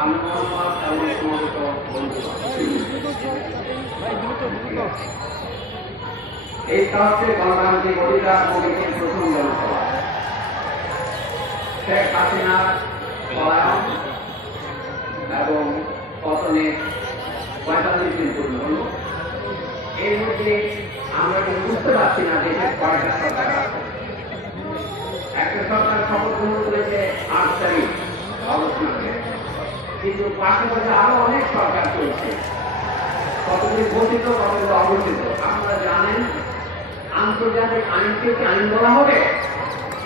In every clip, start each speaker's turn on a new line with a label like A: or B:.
A: এবং সমবেত বন্ধুগণ। এইটা হচ্ছে গণতান্ত্রিক অধিকার কমিটির প্রথম জনসভা শেখ হাসিনার পলায়ন এবং পতনে পঁয়তাল্লিশ দিন পূর্ণ হলো। মধ্যে আমরা কিন্তু বুঝতে পারছি না দেশে কয়টা সরকার একটা সরকার শপথ গ্রহণ করেছে আট তারিখ মাসে কিন্তু পাশাপাশি আরও অনেক সরকার চলছে। কতগুলি ঘোষিত, কতগুলি অঘোষিত, আপনারা জানেন? আন্তর্জাতিক আইনকে কি আইন বলা হবে?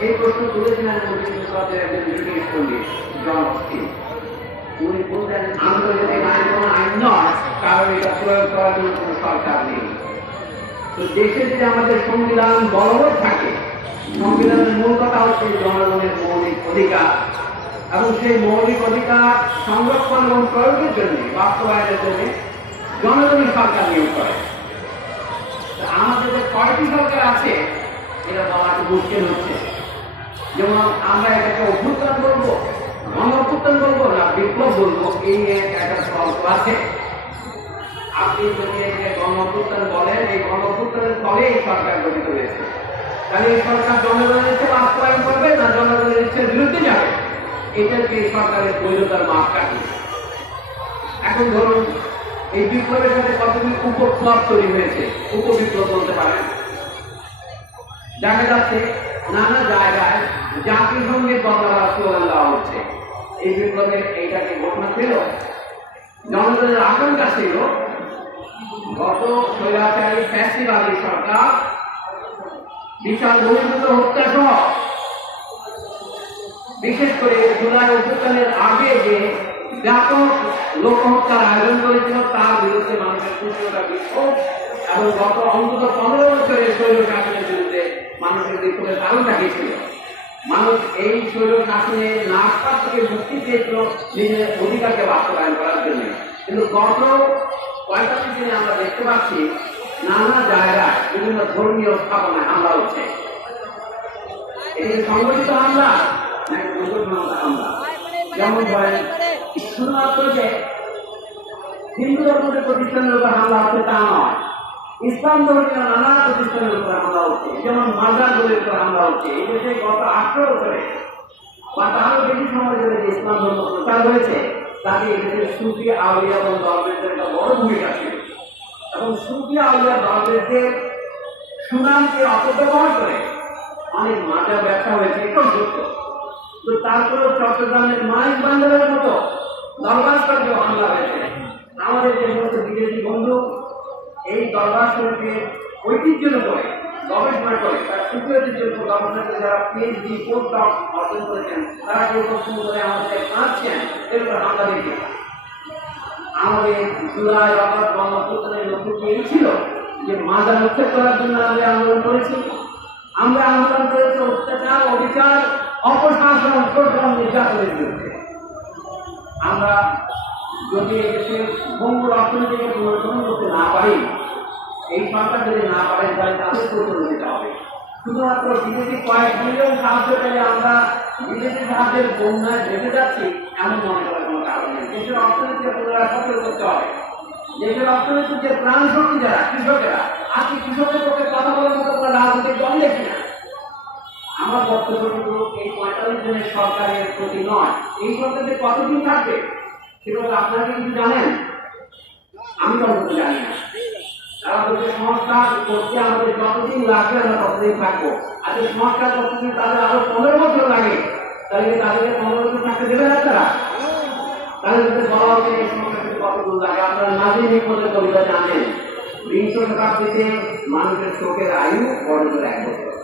A: এই প্রশ্ন তুলেছিলেন মুজিবুর একজন ব্রিটিশ পণ্ডিত জন উনি বলতেন আন্তর্জাতিক আইন কোনো আইন নয়, কারণ এটা প্রয়োগ করার জন্য কোনো সরকার নেই। তো দেশে যদি আমাদের সংবিধান বলবৎ থাকে, সংবিধানের মূল কথা হচ্ছে জনগণের মৌলিক অধিকার। এবং সেই মৌলিক অধিকার সংরক্ষণ এবং প্রয়োগের জন্য বাস্তবায়নের জন্য জনগণের সরকার নিয়োগ করে। আমাদের যে কয়টি সরকার আছে, এটা বলা মুশকিল হচ্ছে। যেমন আমরা এটাকে অভ্যুত্থান বলব গণ অভ্যুত্থান বলব না, বিপ্লব বলব, এই একটা শব্দ আছে। আপনি যদি একে গণ অভ্যুত্থান বলেন, এই গণ অভ্যুত্থানের ফলে এই সরকার গঠিত হয়েছে। তাহলে এই সরকার জনগণের ইচ্ছে বাস্তবায়ন করবে না জনগণের ইচ্ছের বিরুদ্ধে যাবে? এই সরকারের বৈধতার মাপ কাটি এখন ধরুন, এই বিপ্লবের সাথে কতগুলি উপক্লব তৈরি হয়েছে, উপবিপ্লব বলতে পারেন। দেখা যাচ্ছে নানা জায়গায় সঙ্গে বদলাবার স্লোগান দেওয়া হচ্ছে। এই বিপ্লবের এইটাকে ঘটনা ছিল জনগণের আশঙ্কা ছিল, গত স্বৈরাচারী ফ্যাসিবাদী সরকার, বিশাল বহির্ভূত হত্যা সহ বিশেষ করে জুলাই অভ্যুত্থানের আগে যে ব্যাপক লোকহত্যার আয়োজন করেছিল, তার বিরুদ্ধে মানুষের পুষ্পটা বিক্ষোভ এবং গত অন্তত পনেরো বছরের শৈল শাসনের বিরুদ্ধে মানুষের বিক্ষোভের কারণ দেখিয়েছিল মানুষ এই শৈল শাসনের নাশপাত থেকে মুক্তি চেয়েছিল নিজের অধিকারকে বাস্তবায়ন করার জন্য। কিন্তু গত পঁয়তাল্লিশ দিনে আমরা দেখতে পাচ্ছি, নানা জায়গায় বিভিন্ন ধর্মীয় স্থাপনায় হামলা হচ্ছে। এই সংগঠিত হামলা হিন্দু ধর্মের প্রতিষ্ঠানের হামলা হচ্ছে ইসলাম ধর্মীয় নানা প্রতিষ্ঠানের যেমন মাজারগুলির উপর হামলা হচ্ছে সময় ধরে ইসলাম ধর্ম প্রচার হয়েছে তাতে এদেশের সুফি আউলিয়া এবং দলবেদের একটা বড় ভূমিকা ছিল এবং সুফি আউলিয়া দলবেদের সুনামকে অপব্যবহার করে অনেক মাজার ব্যবসা হয়েছে তো তারপরেও চট্টগ্রামের মাইক বান্ডারের মতো দরবার শরীফে হামলা হয়েছে। আমাদের যে সমস্ত বিদেশি বন্ধু এই দরবার শরীফের ঐতিহ্যের উপরে গবেষণা করে তার সুখী ঐতিহ্যের উপর গবেষণা করে যারা পিএইচডি পোস্ট অর্জন করেছেন, তারা কেউ প্রশ্ন করে আমাদের কাঁদছেন, এর উপর হামলা দেখে আমাদের জুলাই, অগস্ট গণঅভ্যুত্থানের লক্ষ্য এই ছিল? যে মাজার উচ্ছেদ করার জন্য আমরা আন্দোলন করেছি। আমরা আন্দোলন করেছি অত্যাচার, অবিচার আমরা যদি এদেশের করতে না পারি, এই সরকার যদি না পারে, তাহলে তাদের পরিচালনা হবে। শুধুমাত্র বিদেশি কয়েক মিলিয়ন সাহায্য পেলে আমরা বিদেশি সাহায্যের বন্যায় বেঁচে যাচ্ছি, এমন মনে করার কোনো কারণ নেই। দেশের পুনরায় করতে হবে। দেশের অর্থনীতির যে প্রাণ যারা, কৃষকেরা আজকে কৃষকের পক্ষে কথা বলার মতো কোনো রাজনৈতিক দল দেখি না আমার বক্তব্য এই পঁয়তাল্লিশ সরকারের প্রতি নয়। এই কতদিন থাকবে? সেটা আপনারা কিন্তু জানেন। আমি জানি তারা বলছে, সংস্কার করতে আমাদের যতদিন লাগবে আমরা ততদিন থাকব। আর যদি সংস্কার করতে তাদের আরও পনেরো বছর লাগে। তাহলে তাদেরকে পনেরো বছর থাকতে দেবেন আপনারা তাহলে যদি বলা এই সংস্কার লাগে। আপনারা নাজির নিপদের কবিতা জানেন, বিংশ শতাব্দীতে মানুষের চোখের আয়ু বড় এক বছর।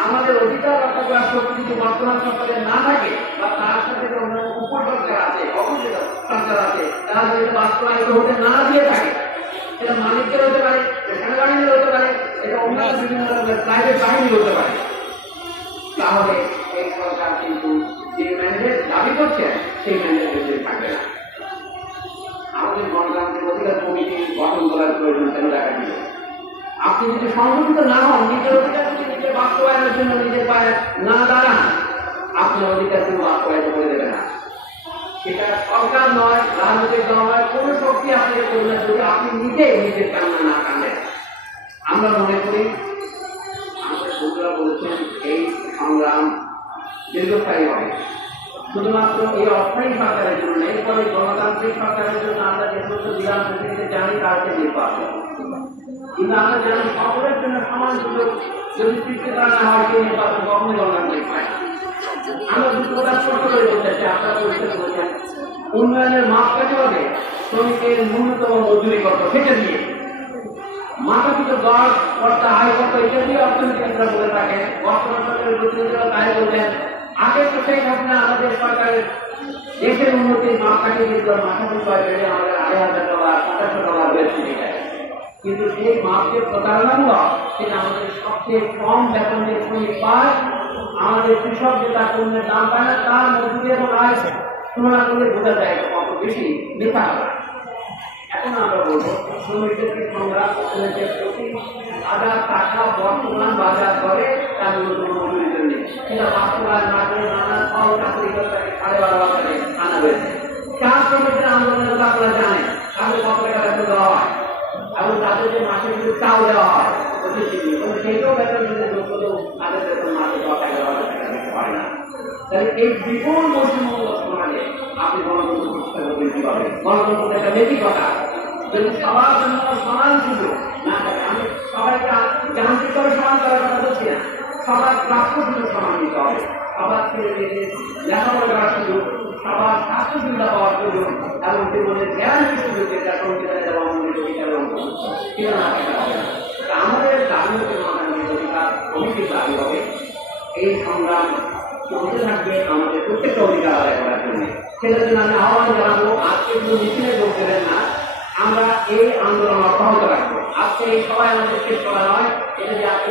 A: আমাদের অধিকার রক্ষা করার শক্তি যদি বর্তমান সরকারের না থাকে, বা তার সাথে অন্যান্য উপর সরকার আছে অপোজিট সরকার আছে, তারা যদি বাস্তবায়িত হতে না দিয়ে থাকে সেটা মালিকদের হতে পারে সেনাবাহিনীর হতে পারে, এটা অন্যান্য বিভিন্ন ধরনের প্রাইভেট বাহিনী হতে পারে। তাহলে এই সরকার কিন্তু যে ম্যান্ডেট দাবি করছে, সেই ম্যান্ডেটের ভিতরে থাকবে না। আমাদের গণতান্ত্রিক অধিকার কমিটি গঠন করার প্রয়োজন কেন দেখা দিল? আপনি যদি সংগঠিত না হন, নিজের অধিকার যদি নিজের বাস্তবায়নের জন্য নিজের পায়ে না দাঁড়ান আপনার অধিকার কোনো বাস্তবায়িত করে দেবে না। সেটা সরকার নয়, রাজনৈতিক দল নয়, কোন শক্তি আপনাকে করবে যদি আপনি নিজে নিজের কান্না না কান্দেন আমরা মনে করি, আমাদের বন্ধুরা বলেছেন, এই সংগ্রাম দীর্ঘস্থায়ী হবে। শুধুমাত্র এই অস্থায়ী সরকারের জন্য তবে গণতান্ত্রিক সরকারের জন্য আমরা যে সমস্ত বিধান প্রতিনিধি জানি তার হচ্ছে নির্বাচন। কিন্তু আমরা জানি সকলের জন্য সমান সুযোগ যদি সৃষ্টি করা না হয় উন্নয়নের হবে শ্রমিকের ন্যূনতম মজুরি কত, সেটা দিয়ে। মাথাপিত দর কর্তা আয় কত এটা দিয়ে অর্থনীতি আমরা বলে থাকে বর্তমান সরকারের তাই বলবেন আগে তো সেই ঘটনা আমাদের সরকারের দেশের উন্নতির মাপকাঠি কিন্তু দর বেড়ে আমাদের আড়াই হাজার কিন্তু সেই মাপকে প্রতারণামূলক সেটা আমাদের সবচেয়ে কম বেতনের শ্রমিক পায়। আমাদের কৃষক যে তার পণ্যের দাম পায় না তার মজুরি এবং আয় তুলনা করলে বোঝা যায় কত বেশি হবে এখন আমরা বলব শ্রমিকদেরকে সংগ্রাম হয়েছে প্রতি হাজার টাকা, বর্তমান বাজার দরে তার ন্যূনতম মজুরি জন্য সেটা বাস্তবায়ন না করে নানা ফল করতে সাড়ে বারো হাজারে আনা হয়েছে। চার শ্রমিকদের আন্দোলনের কথা আপনারা জানেন, তাদের কত টাকা দেওয়া হয়? এবং তাদের যে মাসে কিন্তু চাল দেওয়া হয়। এবং তাদের বেতন মাসে পারে না তাহলে এই বিপুল বৈষম্যমূলক সমাজে আপনি গণতন্ত্র প্রতিষ্ঠা করবেন কীভাবে গণতন্ত্র একটা নৈতিকতা যদি সবার জন্য সমান সুযোগ না আমি সবাইকে যান্ত্রিকভাবে সমান করার কথা বলছি না। সবার প্রাপ্য সুযোগ সমান দিতে হবে। সবার ছেলে মেয়েদের লেখাপড়া সুযোগ, সবার স্বাস্থ্য সুবিধা পাওয়ার সুযোগ, এবং জীবনের জ্ঞান সুযোগ দেওয়া আমাদের না থাকা হবে দাবি এই সংগ্রাম আমাদের প্রত্যেকটা অধিকার আদায় করার জন্য আজকে শুধু মিছিলে না আমরা এই আন্দোলন অব্যাহত রাখব আজকে এই সবাই আমাদের করা নয় এটা যে আজকে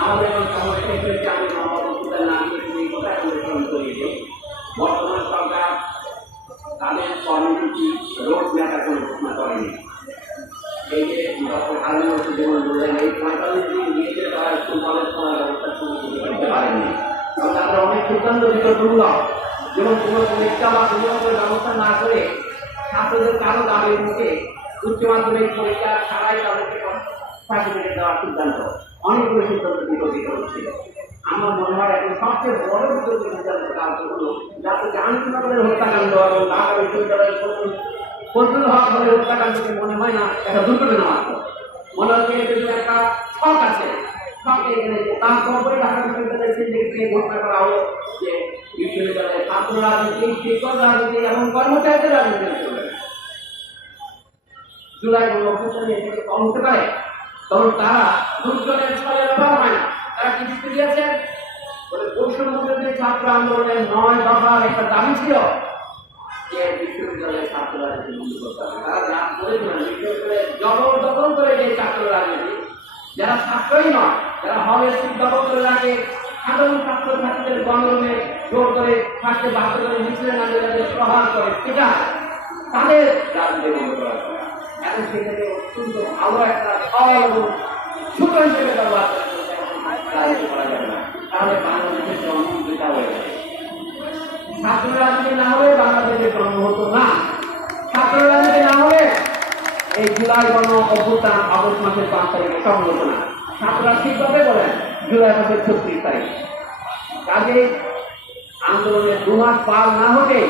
A: আমাদের সমস্যা হয়েছে আমি মোহাম্মদ নাম এই কথা অনুসরণ করিয়ে বর্তমান সরকার কর্মসূচি রোড ম্যাপ এখন ঘোষণা করেনি। এই যে ডক্টর হারুন যেমন বললেন এই পঁয়তাল্লিশ দিন দিয়েছে তারা স্কুল কলেজ করার ব্যবস্থা শুরু করতে পারেনি এবং তাদের অনেক সিদ্ধান্ত দুর্লভ যেমন কোনো পরীক্ষা বা কোনো রকমের ব্যবস্থা না করে ছাত্রদের কারও দাবির মুখে উচ্চ মাধ্যমিক পরীক্ষা ছাড়াই তাদেরকে সার্টিফিকেট দেওয়ার সিদ্ধান্ত অনেকগুলো সিদ্ধান্ত বিকশিত হচ্ছিল আমার মনে হয় এখন সবচেয়ে বড় বিকল্প সিদ্ধান্ত কাজ হলো, যাতে জাহাঙ্গীরনগরের হত্যাকাণ্ড এবং ঢাকা বিশ্ববিদ্যালয়ের ফজলুল হক হলে হত্যাকাণ্ডকে মনে হয় না, একটা দুর্ঘটনা মাত্র। মনে হচ্ছে কিন্তু একটা ছক আছে। এখানে তারপরে ঢাকা বিশ্ববিদ্যালয়ের সিন্ডিকেটকে ঘোষণা করা হলো। যে বিশ্ববিদ্যালয়ের ছাত্র রাজনীতি, শিক্ষক রাজনীতি, এবং কর্মচারীদের রাজনীতি চলবে। জুলাই গণঅভ্যুত্থানে এটাকে কম হতে পারে। তখন তারা দুজনের ফলে ব্যাপার হয় না। তারা কি যুক্তি দিয়েছেন বলে বৈষম্য ছাত্র আন্দোলনের নয় দফার একটা দাবি ছিল। ছাত্র রাজনীতি তারা যা করেছিলেন করে যে ছাত্র যারা ছাত্রই নয় যারা হলের দখল করে রাখে সাধারণ ছাত্র ছাত্রীদের গণরমে করে থাকতে বাধ্য করে মিছিলে না তাদের প্রহার করে সেটা তাদের রাজনীতি করা একটা ফল এবং ছোট হিসেবে ব্যবহার করা যাবে। না তাহলে বাংলাদেশের জন্ম না হলে বাংলাদেশের জন্ম হতো না। ছাত্র রাজনীতি না হলে এই জুলাই গণ অভ্যুত্থান আগস্ট মাসের পাঁচ তারিখে সম্ভব হতো না। ছাত্ররা ঠিকভাবে বলেন, জুলাই মাসের ছত্রিশ তারিখ। কাজে আন্দোলনের দু মাস পার না হতে